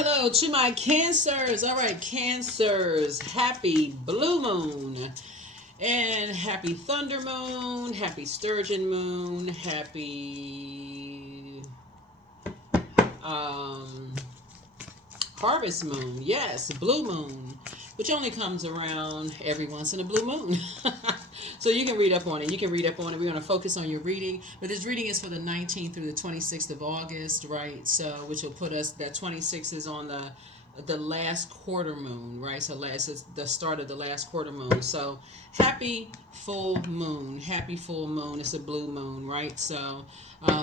Hello to my Cancers. All right, Cancers. Happy Blue Moon. And happy Thunder Moon. Happy Sturgeon Moon. Happy um, Harvest Moon. Yes, Blue Moon. Which only comes around every once in a blue moon. So you can read up on it. You can read up on it. We're going to focus on your reading. But this reading is for the 19th through the 26th of August, right? So, which will put us, that 26 is on the last quarter moon, right? So last is the start of the last quarter moon. So happy full moon. Happy full moon. It's a blue moon, right? So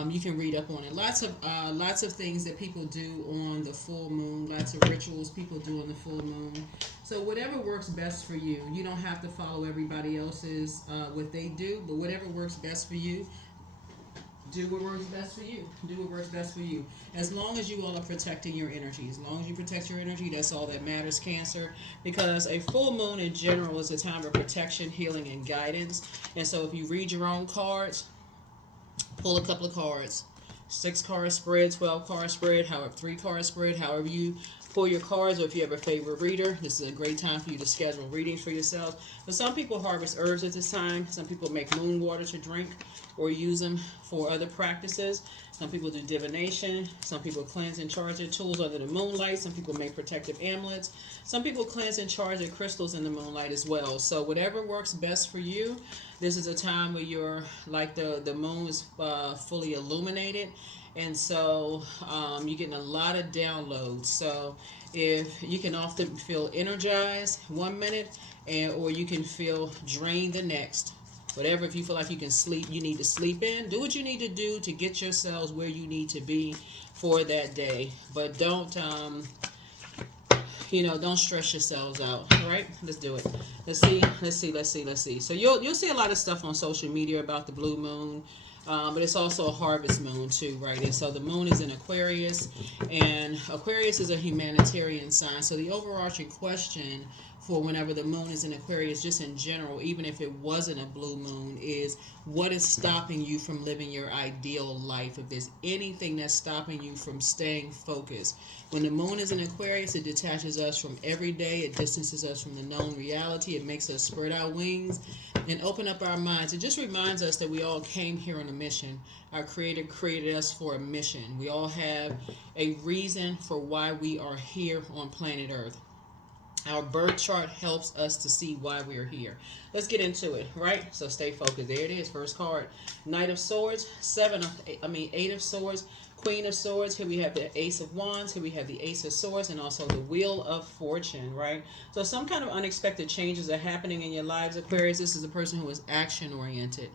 you can read up on it. Lots of things that people do on the full moon. Lots of rituals people do on the full moon. So whatever works best for you. You don't have to follow everybody else's what they do, but whatever works best for you. Do what works best for you. Do what works best for you. As long as you all are protecting your energy. As long as you protect your energy, that's all that matters, Cancer. Because a full moon in general is a time of protection, healing, and guidance. And so if you read your own cards, pull a couple of cards. 6-card spread, 12-card spread, however, 3-card spread, however you pull your cards, or if you have a favorite reader, this is a great time for you to schedule readings for yourself. But some people harvest herbs at this time. Some people make moon water to drink or use them for other practices. Some people do divination. Some people cleanse and charge their tools under the moonlight. Some people make protective amulets. Some people cleanse and charge their crystals in the moonlight as well. So whatever works best for you. This is a time where you're like the moon is fully illuminated. And so you're getting a lot of downloads. So if you can often feel energized 1 minute, or you can feel drained the next. Whatever, if you feel like you can sleep, you need to sleep in. Do what you need to do to get yourselves where you need to be for that day. But don't, don't stress yourselves out. All right, let's do it. Let's see. So you'll see a lot of stuff on social media about the blue moon. But it's also a harvest moon too, right? And so the moon is in Aquarius, and Aquarius is a humanitarian sign. So the overarching question for whenever the moon is in Aquarius, just in general, even if it wasn't a blue moon, is what is stopping you from living your ideal life? If there's anything that's stopping you from staying focused. When the moon is in Aquarius, it detaches us from every day. It distances us from the known reality. It makes us spread our wings and open up our minds. It just reminds us that we all came here on a mission. Our Creator created us for a mission. We all have a reason for why we are here on planet Earth. Our birth chart helps us to see why we are here. Let's get into it, right? So stay focused. There it is, first card. Knight of Swords, 8 of Swords, Queen of Swords. Here we have the Ace of Wands. Here we have the Ace of Swords, and also the Wheel of Fortune, right? So some kind of unexpected changes are happening in your lives, Aquarius. This is a person who is action-oriented.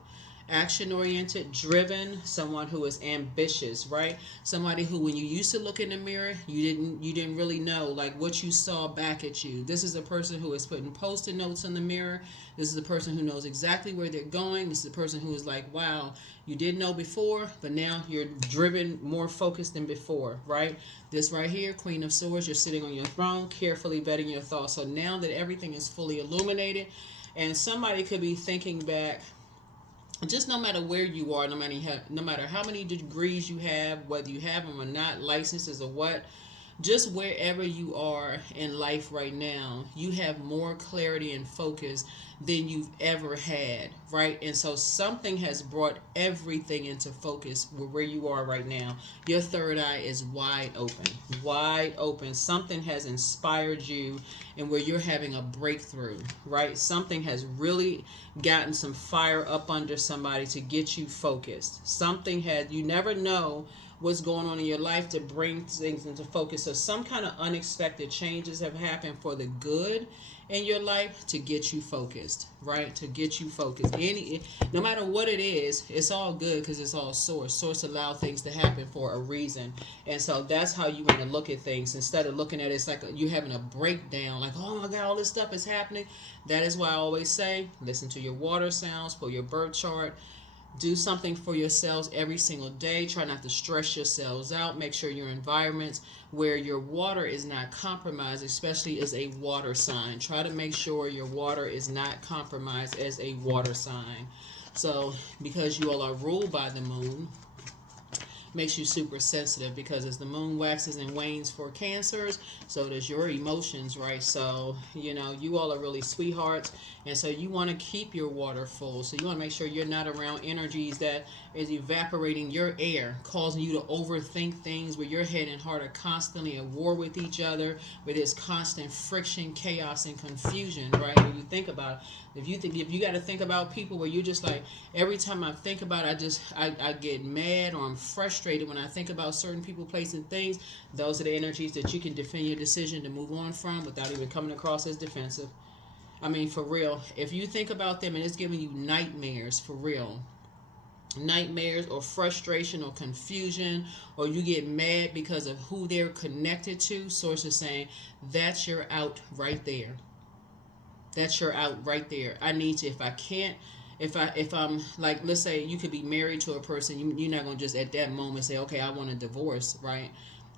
Action-oriented, driven, someone who is ambitious, right? Somebody who, when you used to look in the mirror, you didn't really know like what you saw back at you. This is a person who is putting post-it notes in the mirror. This is a person who knows exactly where they're going. This is a person who is like, wow, you didn't know before, but now you're driven, more focused than before, right? This right here, Queen of Swords, you're sitting on your throne, carefully vetting your thoughts. So now that everything is fully illuminated, and somebody could be thinking back, just no matter where you are, no matter how many degrees you have, whether you have them or not, licenses or what, just wherever you are in life right now, you have more clarity and focus than you've ever had, right? And so something has brought everything into focus where you are right now. Your third eye is wide open, wide open. Something has inspired you and where you're having a breakthrough, right? Something has really gotten some fire up under somebody to get you focused. You never know what's going on in your life to bring things into focus. So some kind of unexpected changes have happened for the good in your life to get you focused, right? To get you focused. No matter what it is, it's all good because it's all source. Source allow things to happen for a reason. And so that's how you want to look at things. Instead of looking at it, it's like you're having a breakdown, like, oh my God, all this stuff is happening. That is why I always say, listen to your water sounds, pull your birth chart. Do something for yourselves every single day. Try not to stress yourselves out. Make sure your environments where your water is not compromised, especially as a water sign. Try to make sure your water is not compromised as a water sign. So, because you all are ruled by the moon, makes you super sensitive, because as the moon waxes and wanes for Cancers, so does your emotions, right? So, you all are really sweethearts, and so you want to keep your water full. So you want to make sure you're not around energies that is evaporating your air, causing you to overthink things, where your head and heart are constantly at war with each other, where there's constant friction, chaos, and confusion, right? When you think about it, if you got to think about people where you're just like, every time I think about it, I get mad, or I'm frustrated when I think about certain people, places, and things. Those are the energies that you can defend your decision to move on from without even coming across as defensive. I mean, for real, if you think about them and it's giving you nightmares, for real, nightmares or frustration or confusion, or you get mad because of who they're connected to, source is saying that's your out right there. That's your out right there. I need to, if I'm like, let's say you could be married to a person, you're not going to just at that moment say, okay, I want a divorce, right?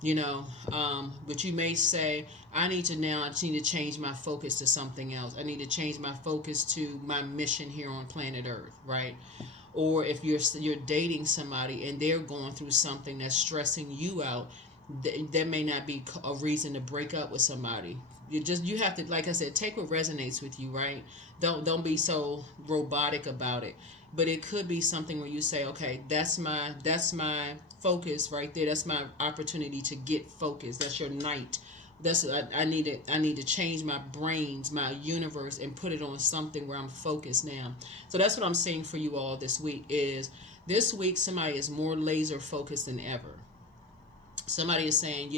But you may say, I need to change my focus to something else. I need to change my focus to my mission here on planet Earth, right? Or if you're dating somebody and they're going through something that's stressing you out, that may not be a reason to break up with somebody. You have to, like I said, take what resonates with you, right? Don't be so robotic about it. But it could be something where you say, okay, that's my focus right there. That's my opportunity to get focused. That's your night. I need to change my brains, my universe, and put it on something where I'm focused now. So that's what I'm saying for you all this week. This week somebody is more laser focused than ever. Somebody is saying,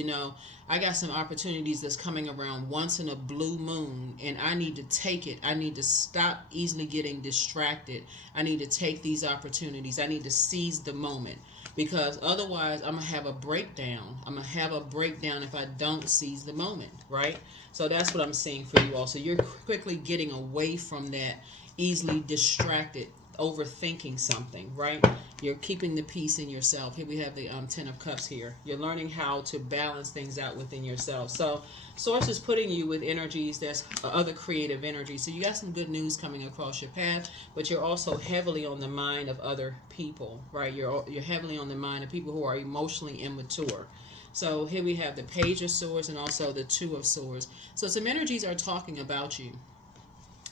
I got some opportunities that's coming around once in a blue moon, and I need to take it. I need to stop easily getting distracted. I need to take these opportunities. I need to seize the moment, because otherwise I'm going to have a breakdown. I'm going to have a breakdown if I don't seize the moment, right? So that's what I'm seeing for you all. So you're quickly getting away from that easily distracted, overthinking something, right? You're keeping the peace in yourself. Here we have the 10 of Cups here. You're learning how to balance things out within yourself. So Source is putting you with energies that's other creative energies. So you got some good news coming across your path, but you're also heavily on the mind of other people, right? You're heavily on the mind of people who are emotionally immature. So here we have the Page of Swords and also the Two of Swords. So some energies are talking about you.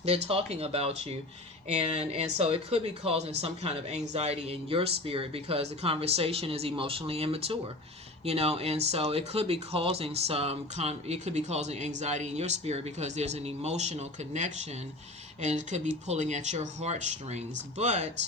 They're talking about you, and so it could be causing some kind of anxiety in your spirit, because the conversation is emotionally immature, and so it could be causing anxiety in your spirit, because there's an emotional connection, and it could be pulling at your heartstrings. But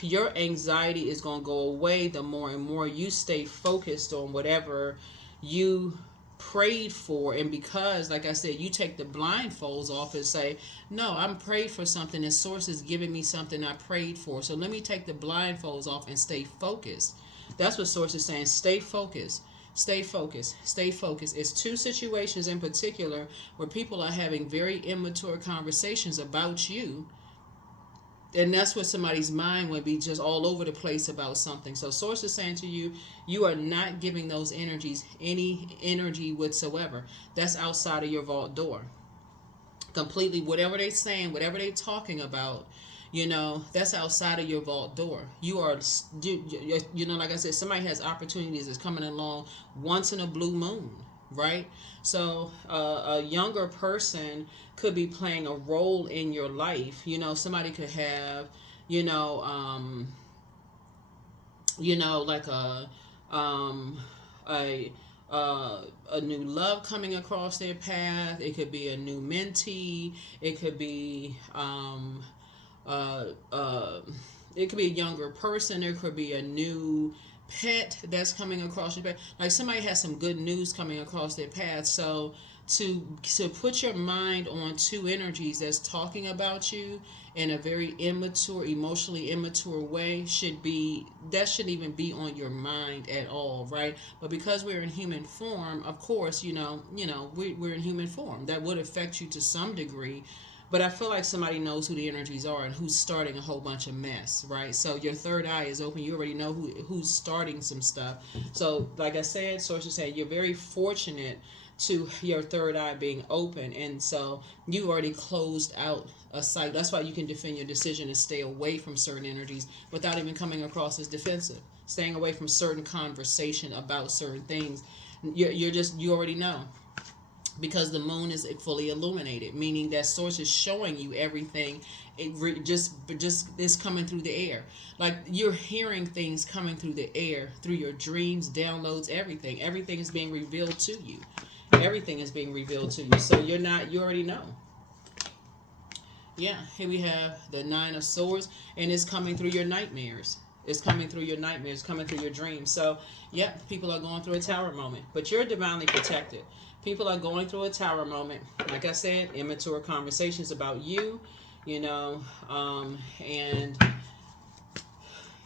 your anxiety is going to go away the more and more you stay focused on whatever you prayed for. And because, like I said, you take the blindfolds off and say, no, I'm prayed for something, and Source is giving me something I prayed for, so let me take the blindfolds off and stay focused. That's what Source is saying. Stay focused. Stay focused. Stay focused. It's two situations in particular where people are having very immature conversations about you, and that's what somebody's mind would be just all over the place about something. So Source is saying to you, you are not giving those energies any energy whatsoever. That's outside of your vault door. Completely, whatever they're saying, whatever they're talking about, that's outside of your vault door. You are, like I said, somebody has opportunities that's coming along once in a blue moon, right? So a younger person could be playing a role in your life. Somebody could have, like a new love coming across their path. It could be a new mentee. It could be it could be a younger person. There could be a new pet that's coming across your path. Like somebody has some good news coming across their path. So to put your mind on two energies that's talking about you in a very immature, emotionally immature way shouldn't even be on your mind at all, right? But because we're in human form, of course, we're in human form. That would affect you to some degree. But I feel like somebody knows who the energies are and who's starting a whole bunch of mess, right? So your third eye is open. You already know who's starting some stuff. So like I said, Source is saying you're very fortunate to your third eye being open, and so you already closed out a cycle. That's why you can defend your decision and stay away from certain energies without even coming across as defensive. staying away from certain conversation about certain things. You already know, because the moon is fully illuminated, meaning that source is showing you everything. Just is coming through the air, like you're hearing things coming through the air, through your dreams, downloads, everything is being revealed to you. Everything is being revealed to you, so you already know. Yeah, here we have the Nine of Swords, and it's coming through your nightmares. It's coming through your nightmares, coming through your dreams. So, yeah, people are going through a tower moment, but you're divinely protected. People are going through a tower moment. Like I said, immature conversations about you, you know, and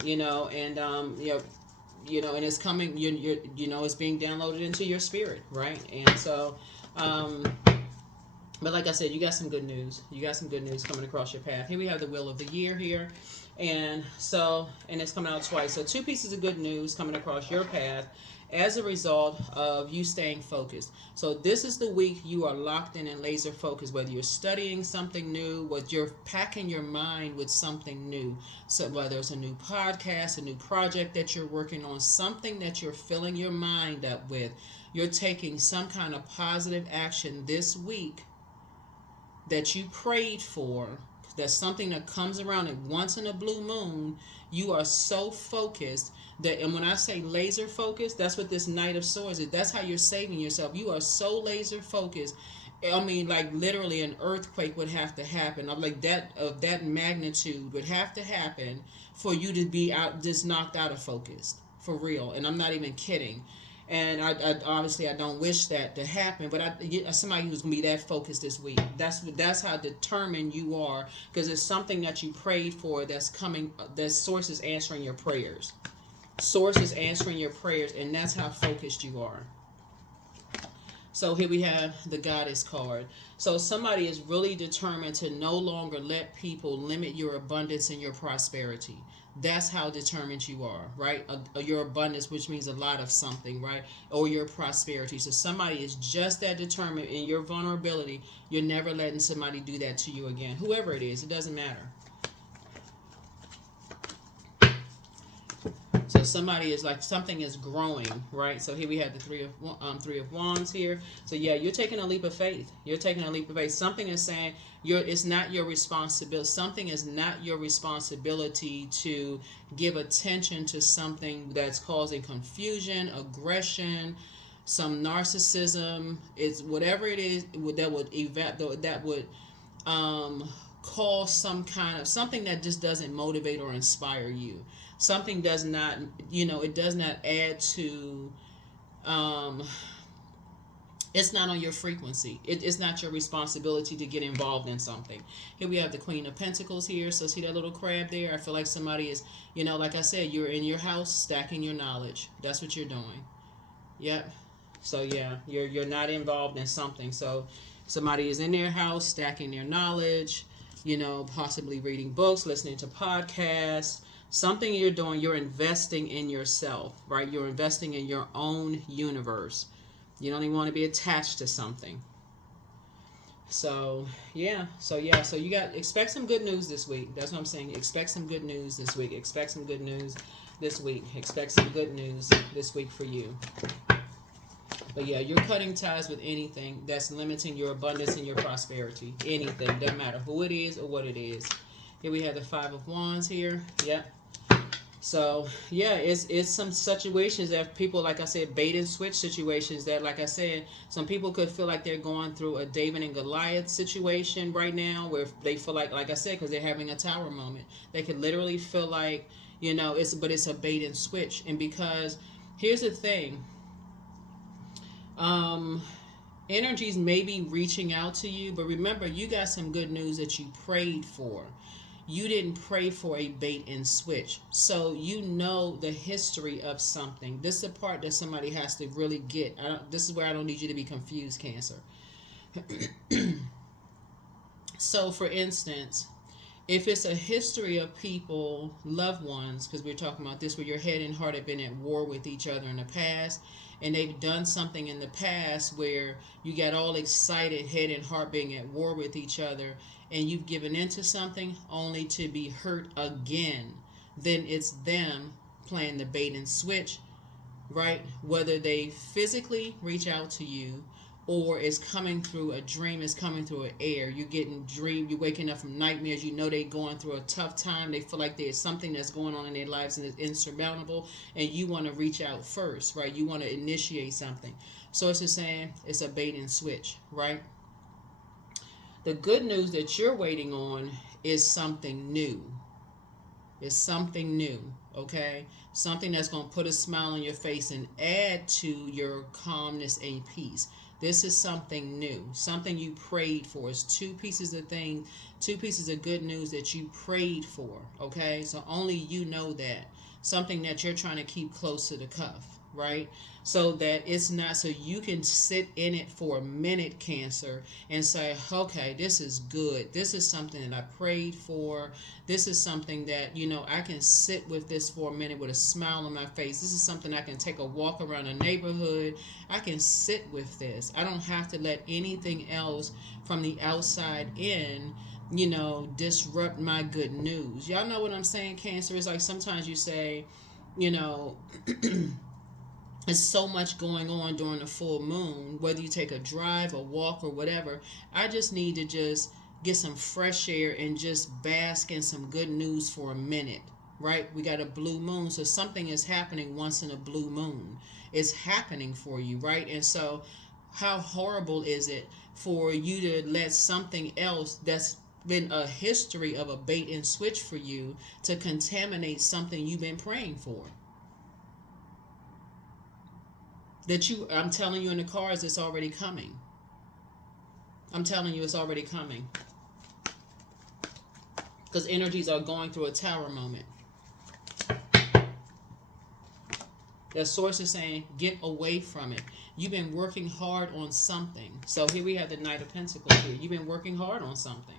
you know, and and it's coming. It's being downloaded into your spirit, right? And so, but like I said, you got some good news. You got some good news coming across your path. Here we have the Wheel of the Year here. And it's coming out twice. So 2 pieces of good news coming across your path as a result of you staying focused. So this is the week you are locked in and laser focused, whether you're studying something new, whether you're packing your mind with something new. So whether it's a new podcast, a new project that you're working on, something that you're filling your mind up with, you're taking some kind of positive action this week that you prayed for. That's something that comes around at once in a blue moon. You are so focused that, and when I say laser focused, that's what this Knight of Swords is. That's how you're saving yourself. You are so laser focused. I mean, like literally an earthquake would have to happen. I'm like that of that magnitude would have to happen for you to be out, just knocked out of focus, for real. And I'm not even kidding. And I obviously I don't wish that to happen, but somebody who's gonna be that focused this week. That's how determined you are, because it's something that you prayed for that's coming. That source is answering your prayers. Source is answering your prayers, and that's how focused you are. So here we have the Goddess card. So somebody is really determined to no longer let people limit your abundance and your prosperity. That's how determined you are, right? Your abundance, which means a lot of something, right? Or your prosperity. So somebody is just that determined in your vulnerability. You're never letting somebody do that to you again. Whoever it is, it doesn't matter. So somebody is like, something is growing, right? So here we have the three of Wands here. So yeah, you're taking a leap of faith. You're taking a leap of faith. Something is saying it's not your responsibility. Something is not your responsibility to give attention to something that's causing confusion, aggression, some narcissism. It's whatever it is that would cause some kind of something that just doesn't motivate or inspire you. Something does not, it does not add to, it's not on your frequency. It's not your responsibility to get involved in something. Here we have the Queen of Pentacles here. So see that little crab there? I feel like somebody is, like I said, you're in your house stacking your knowledge. That's what you're doing. Yep. So yeah, you're not involved in something. So somebody is in their house stacking their knowledge, possibly reading books, listening to podcasts. Something you're doing, you're investing in yourself, right? You're investing in your own universe. You don't even want to be attached to something. So you expect some good news this week. That's what I'm saying. Expect some good news this week. Expect some good news this week. Expect some good news this week for you. But yeah, you're cutting ties with anything that's limiting your abundance and your prosperity. Anything, doesn't matter who it is or what it is. Here we have the Five of Wands here. Yep. So yeah, it's some situations that people, like I said, bait and switch situations that, like I said, some people could feel like they're going through a David and Goliath situation right now, where they feel like I said, because they're having a tower moment. They could literally feel like, it's a bait and switch. And because here's the thing, energies may be reaching out to you, but remember, you got some good news that you prayed for. You didn't pray for a bait and switch. So the history of something. This is the part that somebody has to really get. This is where I don't need you to be confused, Cancer. So for instance, if it's a history of people, loved ones, because we're talking about this, where your head and heart have been at war with each other in the past, and they've done something in the past where you got all excited, head and heart being at war with each other, and you've given into something only to be hurt again, then it's them playing the bait and switch, right? Whether they physically reach out to you or it's coming through a dream, it's coming through an air. You're getting you're waking up from nightmares. You know they're going through a tough time. They feel like there's something that's going on in their lives and it's insurmountable, and you want to reach out first, right? You want to initiate something. So it's just saying it's a bait and switch, right? The good news that you're waiting on is something new. It's something new, okay? Something that's going to put a smile on your face and add to your calmness and peace. This is something new, something you prayed for. It's two pieces of good news that you prayed for, okay? So only you know that. Something that you're trying to keep close to the cuff, right? So that it's not, so you can sit in it for a minute, Cancer, and say, okay, this is good. This is something that I prayed for. This is something that, I can sit with this for a minute with a smile on my face. This is something I can take a walk around a neighborhood. I can sit with this. I don't have to let anything else from the outside in disrupt my good news. Y'all know what I'm saying, Cancer? It's like sometimes you say, there's so much going on during the full moon, whether you take a drive, a walk, or whatever. I just need to just get some fresh air and just bask in some good news for a minute, right? We got a blue moon, so something is happening once in a blue moon. It's happening for you, right? And so how horrible is it for you to let something else that's been a history of a bait and switch for you to contaminate something you've been praying for? I'm telling you in the cards, it's already coming. I'm telling you it's already coming. Because energies are going through a tower moment. The source is saying, get away from it. You've been working hard on something. So here we have the Knight of Pentacles here. You've been working hard on something.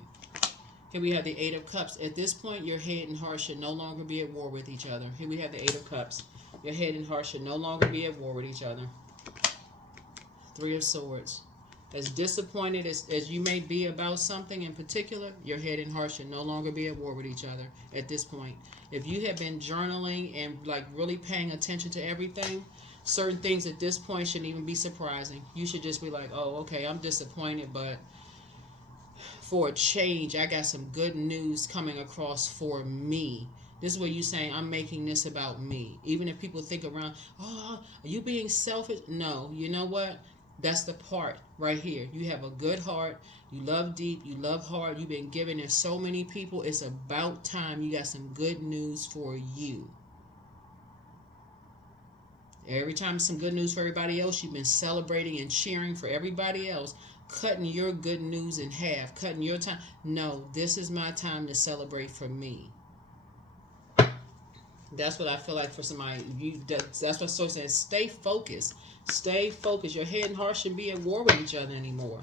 Here we have the Eight of Cups. At this point, your head and heart should no longer be at war with each other. Here we have the Eight of Cups. Your head and heart should no longer be at war with each other. Three of Swords. As disappointed as you may be about something in particular, your head and heart should no longer be at war with each other at this point. If you have been journaling and really paying attention to everything, certain things at this point shouldn't even be surprising. You should just be like, oh, okay, I'm disappointed, but for a change, I got some good news coming across for me. This is where you're saying, I'm making this about me. Even if people think around, oh, are you being selfish? No, you know what? That's the part right here. You have a good heart. You love deep. You love hard. You've been giving to so many people. It's about time you got some good news for you. Every time some good news for everybody else, you've been celebrating and cheering for everybody else, cutting your good news in half, cutting your time. No, this is my time to celebrate for me. That's what I feel like for somebody. That's what Source says. Stay focused. Stay focused. Your head and heart shouldn't be at war with each other anymore.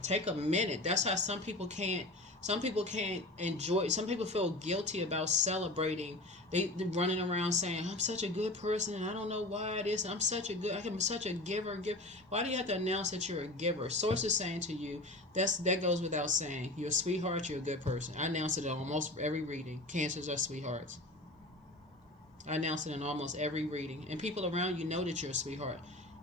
Take a minute. That's how some people can't enjoy. Some people feel guilty about celebrating. They're running around saying, I'm such a good person and I don't know why it is. I'm such a giver. Why do you have to announce that you're a giver? Source is saying to you, that goes without saying. You're a sweetheart, you're a good person. I announce it in almost every reading. Cancers are sweethearts. I announce it in almost every reading. And people around you know that you're a sweetheart.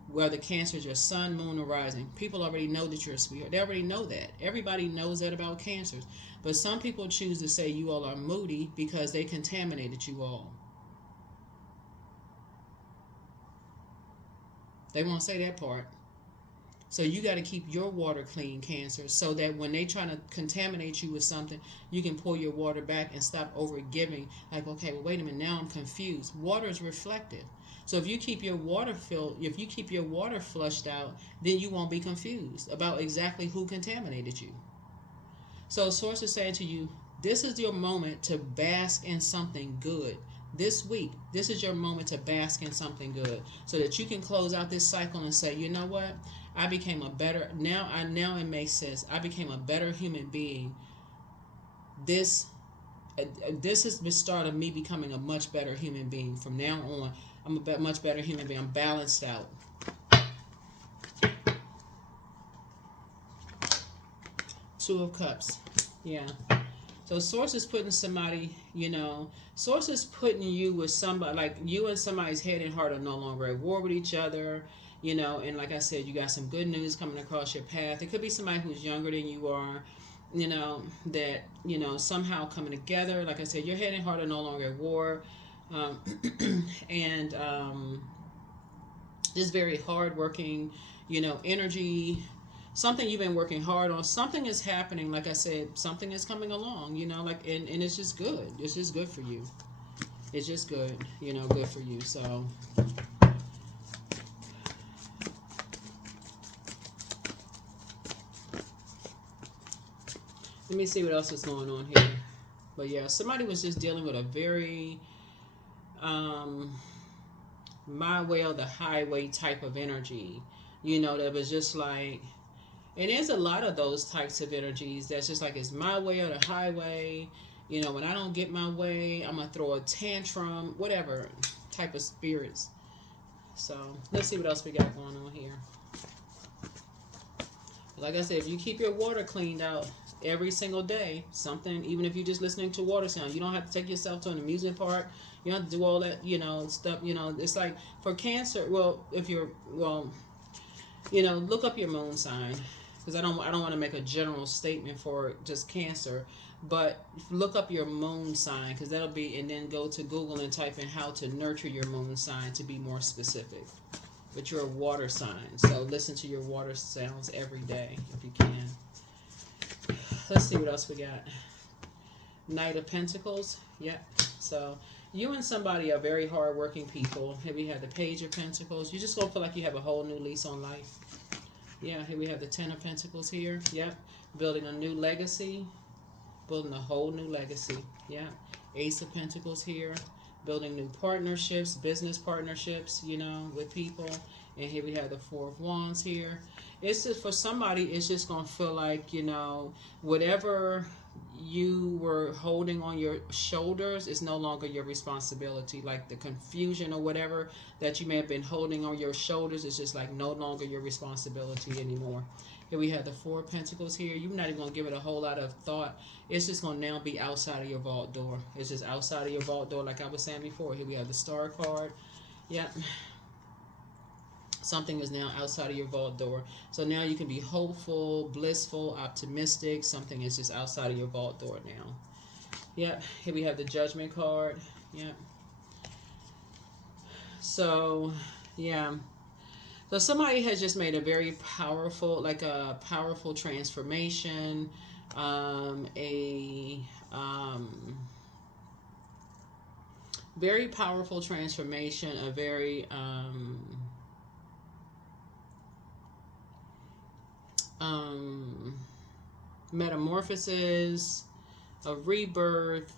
Whether Cancer is your sun, moon, or rising. People already know that you're a sweetheart. They already know that. Everybody knows that about Cancers. But some people choose to say you all are moody because they contaminated you all. They won't say that part. So you got to keep your water clean, Cancer, so that when they try to contaminate you with something, you can pull your water back and stop over giving. Like, okay, well, wait a minute, now I'm confused. Water is reflective. So if you keep your water flushed out, then you won't be confused about exactly who contaminated you. So Source is saying to you, this is your moment to bask in something good. This week, this is your moment to bask in something good so that you can close out this cycle and say, you know what? I became a better, now it makes sense. I became a better human being. This is the start of me becoming a much better human being. From now on, I'm a much better human being. I'm balanced out. Two of Cups. Yeah. So source is putting somebody, source is putting you with somebody, like you and somebody's head and heart are no longer at war with each other, and like I said, you got some good news coming across your path. It could be somebody who's younger than you are, that, somehow coming together. Like I said, your head and heart are no longer at war. Um, and just very hardworking, energy, something you've been working hard on, something is happening. Like I said, something is coming along, like, and it's just good. It's just good for you. It's just good, good for you. So let me see what else is going on here. But yeah, somebody was just dealing with a very my way or the highway type of energy, that was just like, and there's a lot of those types of energies that's just like, it's my way or the highway. When I don't get my way, I'm gonna throw a tantrum, whatever type of spirits. So let's see what else we got going on here. Like I said, if you keep your water cleaned out every single day, something, even if you're just listening to water sound, you don't have to take yourself to an amusement park. You don't have to do all that, stuff. It's like for Cancer. Well, if you're, look up your moon sign, because I don't want to make a general statement for just Cancer, but look up your moon sign, because that'll be, and then go to Google and type in how to nurture your moon sign to be more specific. But you're a water sign, so listen to your water sounds every day if you can. Let's see what else we got. Knight of Pentacles. Yep. So you and somebody are very hardworking people. Here we have the Page of Pentacles. You just gonna feel like you have a whole new lease on life. Yeah, here we have the Ten of Pentacles here. Yep. Building a new legacy. Building a whole new legacy. Yeah. Ace of Pentacles here. Building new partnerships, business partnerships, with people. And here we have the Four of Wands here. It's just, for somebody, it's just going to feel like, whatever you were holding on your shoulders is no longer your responsibility. Like the confusion or whatever that you may have been holding on your shoulders is just like no longer your responsibility anymore. Here we have the Four of Pentacles here. You're not even going to give it a whole lot of thought. It's just going to now be outside of your vault door. It's just outside of your vault door, like I was saying before. Here we have the Star card. Yep. Something is now outside of your vault door. So now you can be hopeful, blissful, optimistic. Something is just outside of your vault door now. Yep. Here we have the Judgment card. Yep. So, yeah. So somebody has just made a very powerful, like a powerful transformation, very powerful transformation, a very metamorphosis, a rebirth,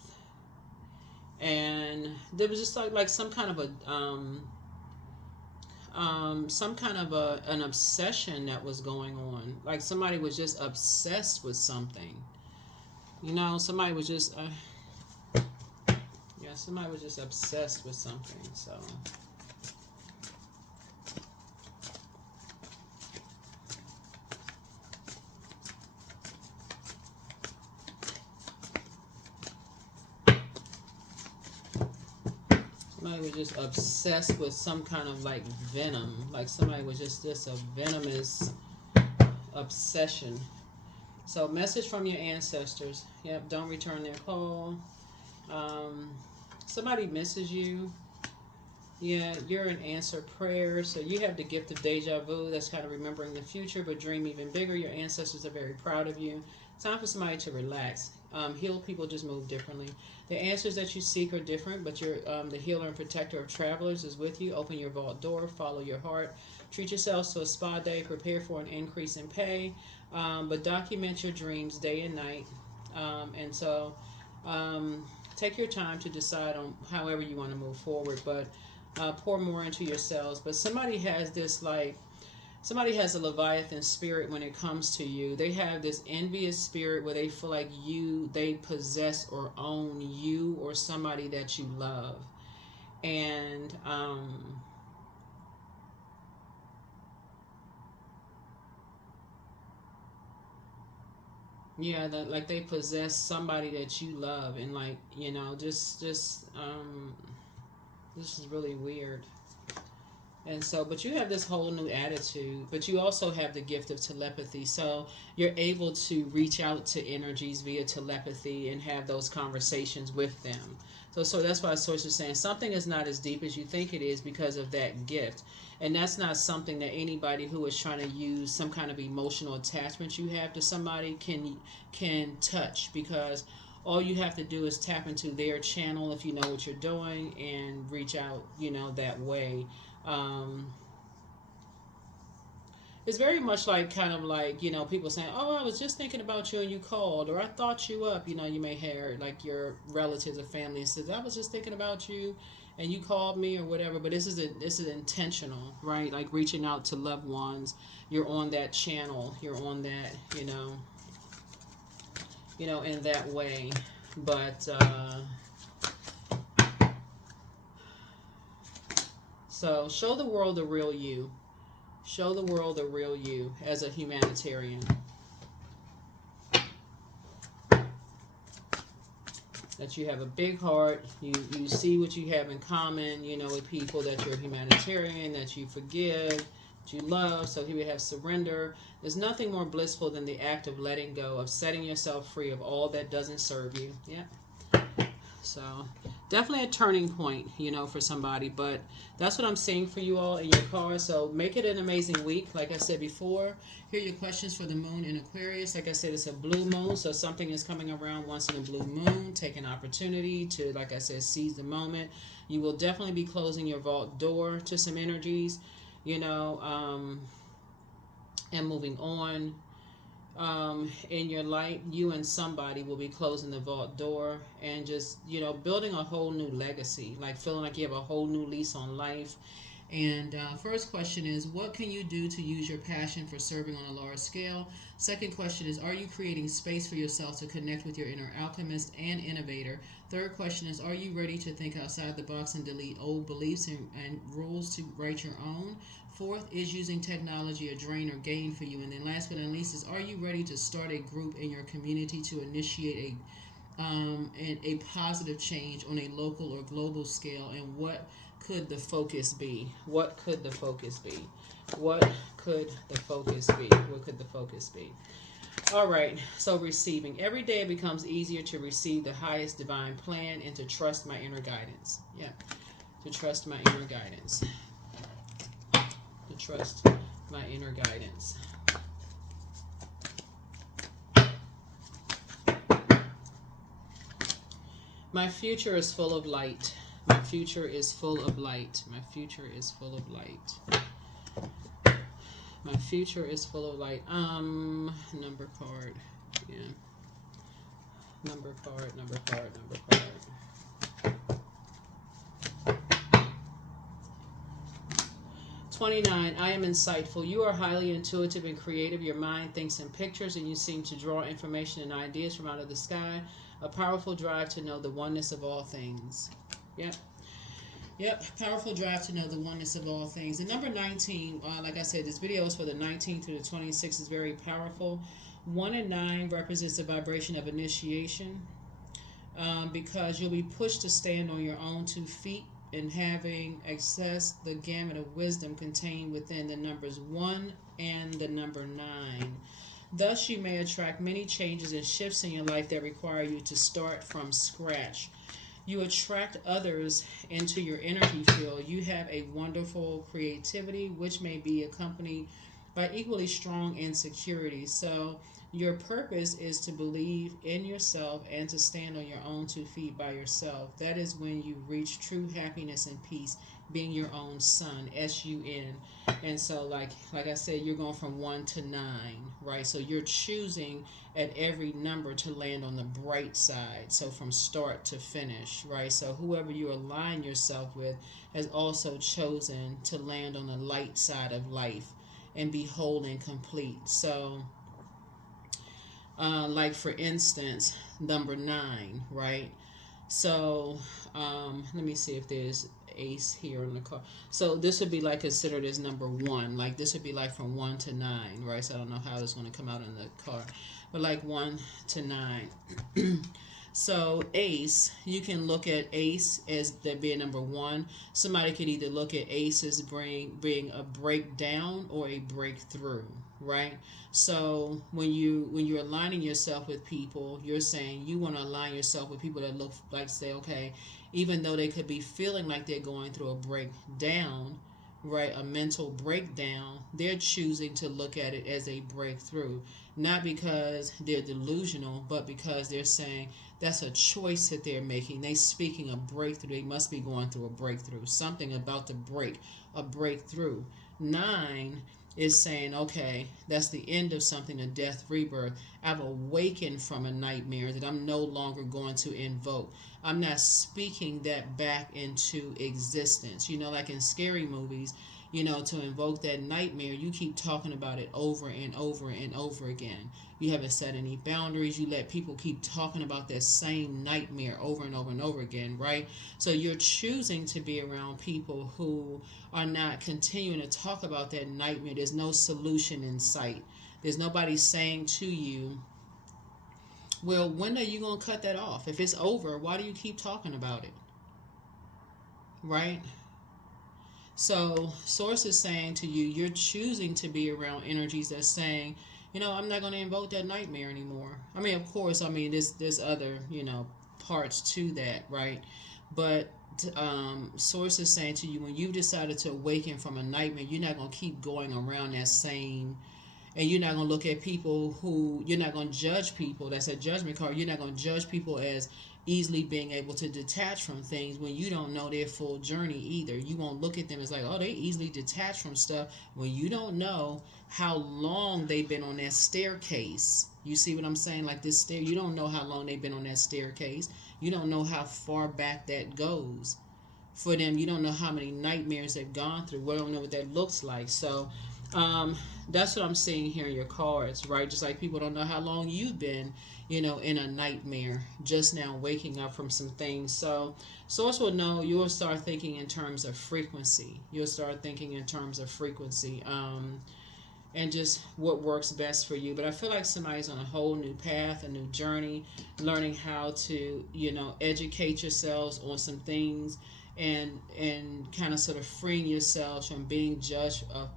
and there was just like some kind of an obsession that was going on. Like somebody was just obsessed with something. Somebody was just somebody was just obsessed with something. So somebody was just obsessed with some kind of like venom. Like somebody was just a venomous obsession. So message from your ancestors. Yep, don't return their call. Somebody misses you. Yeah, you're an answered prayer. So you have the gift of deja vu. That's kind of remembering the future, but dream even bigger. Your ancestors are very proud of you. Time for somebody to relax. Healed people just move differently. The answers that you seek are different, but you're, the healer and protector of travelers is with you. Open your vault door. Follow your heart. Treat yourselves to a spa day. Prepare for an increase in pay. But document your dreams day and night. And so take your time to decide on however you want to move forward. But pour more into yourselves. But somebody has this somebody has a Leviathan spirit when it comes to you. They have this envious spirit where they feel like they possess or own you or somebody that you love. And Yeah, that like they possess somebody that you love, and like this is really weird. And so, but you have this whole new attitude, but you also have the gift of telepathy. So you're able to reach out to energies via telepathy and have those conversations with them. So that's why Source is saying something is not as deep as you think it is because of that gift. And that's not something that anybody who is trying to use some kind of emotional attachment you have to somebody can touch, because all you have to do is tap into their channel if you know what you're doing and reach out, that way. um, it's very much like kind of like people saying, "Oh, I was just thinking about you and you called," or "I thought you up." You may hear like your relatives or family says, "I was just thinking about you and you called me," or whatever. But this is intentional, right? Like reaching out to loved ones. You're on that channel. You're on that, in that way. But so show the world the real you. Show the world the real you as a humanitarian. That you have a big heart. You see what you have in common, with people, that you're a humanitarian, that you forgive, that you love. So here we have surrender. There's nothing more blissful than the act of letting go, of setting yourself free of all that doesn't serve you. Yeah. So definitely a turning point, for somebody. But that's what I'm seeing for you all in your cards. So make it an amazing week. Like I said before, here are your questions for the moon in Aquarius. Like I said, it's a blue moon, so something is coming around once in a blue moon. Take an opportunity to, like I said, seize the moment. You will definitely be closing your vault door to some energies, and moving on. In your life, you and somebody will be closing the vault door and just, building a whole new legacy, like feeling like you have a whole new lease on life. And first question is, what can you do to use your passion for serving on a large scale? Second question is, are you creating space for yourself to connect with your inner alchemist and innovator? Third question is, are you ready to think outside the box and delete old beliefs and rules to write your own? Fourth, is using technology a drain or gain for you? And then last but not least is, are you ready to start a group in your community to initiate a positive change on a local or global scale? And what could the focus be? What could the focus be? What could the focus be? What could the focus be? All right, so receiving. Every day it becomes easier to receive the highest divine plan and to trust my inner guidance. Yeah, to trust my inner guidance. To trust my inner guidance. My future is full of light. My future is full of light. My future is full of light. My future is full of light. Number card. Yeah. Number card, number card, number card. 29. I am insightful. You are highly intuitive and creative. Your mind thinks in pictures and you seem to draw information and ideas from out of the sky. A powerful drive to know the oneness of all things. Yep. Yep, powerful drive to know the oneness of all things. And number 19, like I said, this video is for the 19th through the 26th, is very powerful. 1 and 9 represents a vibration of initiation, because you'll be pushed to stand on your own 2 feet and having accessed the gamut of wisdom contained within the numbers 1 and the number 9. Thus, you may attract many changes and shifts in your life that require you to start from scratch. You attract others into your energy field. You have a wonderful creativity, which may be accompanied by equally strong insecurity. So, your purpose is to believe in yourself and to stand on your own 2 feet by yourself. That is when you reach true happiness and peace, being your own sun, S-U-N. And so, like I said, you're going from 1 to 9, right? So you're choosing at every number to land on the bright side. So from start to finish, right? So whoever you align yourself with has also chosen to land on the light side of life and be whole and complete. So, like for instance, number 9, right? So, let me see if there's ace here in the card. So this would be like considered as number one. Like this would be like from 1 to 9, right? So I don't know how it's going to come out in the card, but like 1 to 9. So ace, you can look at ace as that being number one. Somebody could either look at ace as being a breakdown or a breakthrough, right? So when you're aligning yourself with people, you're saying you want to align yourself with people that look like, say, okay, even though they could be feeling like they're going through a breakdown, right, a mental breakdown, they're choosing to look at it as a breakthrough, not because they're delusional, but because they're saying that's a choice that they're making. They speaking a breakthrough. They must be going through a breakthrough, something about to break, a breakthrough. 9 is saying, okay, that's the end of something, a death, rebirth. I've awakened from a nightmare that I'm no longer going to invoke. I'm not speaking that back into existence. You know, like in scary movies, you know, to invoke that nightmare, you keep talking about it over and over and over again. You haven't set any boundaries. You let people keep talking about that same nightmare over and over and over again, right? So you're choosing to be around people who are not continuing to talk about that nightmare. There's no solution in sight. There's nobody saying to you, well, when are you going to cut that off? If it's over, why do you keep talking about it? Right? So source is saying to you, you're choosing to be around energies that's saying, you know, I'm not going to invoke that nightmare anymore. I mean, of course, I mean, there's other, you know, parts to that, right? But source is saying to you, when you've decided to awaken from a nightmare, you're not going to keep going around that same, and you're not going to look at people who, you're not going to judge people. That's a judgment card. You're not going to judge people as easily being able to detach from things when you don't know their full journey either. You won't look at them as like, oh, they easily detach from stuff when you don't know how long they've been on that staircase. You see what I'm saying? Like this stair, you don't know how long they've been on that staircase. You don't know how far back that goes for them. You don't know how many nightmares they've gone through. We don't know what that looks like. So that's what I'm seeing here in your cards, right? Just like people don't know how long you've been, you know, in a nightmare, just now waking up from some things. So source will know. You'll start thinking in terms of frequency. You'll start thinking in terms of frequency, and just what works best for you. But I feel like somebody's on a whole new path, a new journey, learning how to, you know, educate yourselves on some things, and kind of sort of freeing yourselves from being judgmental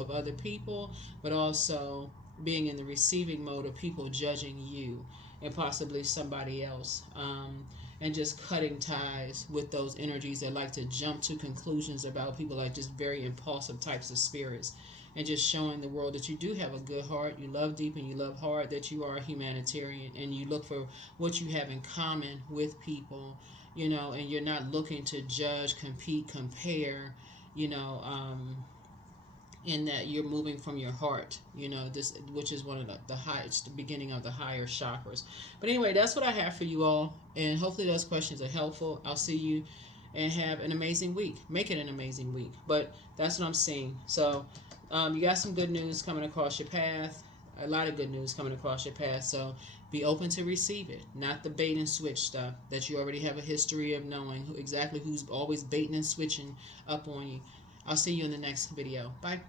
of other people, but also being in the receiving mode of people judging you and possibly somebody else, and just cutting ties with those energies that like to jump to conclusions about people, like just very impulsive types of spirits, and just showing the world that you do have a good heart, you love deep and you love hard, that you are a humanitarian, and you look for what you have in common with people, you know, and you're not looking to judge, compete, compare, you know, in that you're moving from your heart, you know, this, which is one of the high, it's the beginning of the higher chakras. But anyway, that's what I have for you all, and hopefully those questions are helpful. I'll see you, and have an amazing week. Make it an amazing week. But that's what I'm seeing. So you got some good news coming across your path, a lot of good news coming across your path. So be open to receive it, not the bait and switch stuff that you already have a history of knowing exactly who's always baiting and switching up on you. I'll see you in the next video. Bye.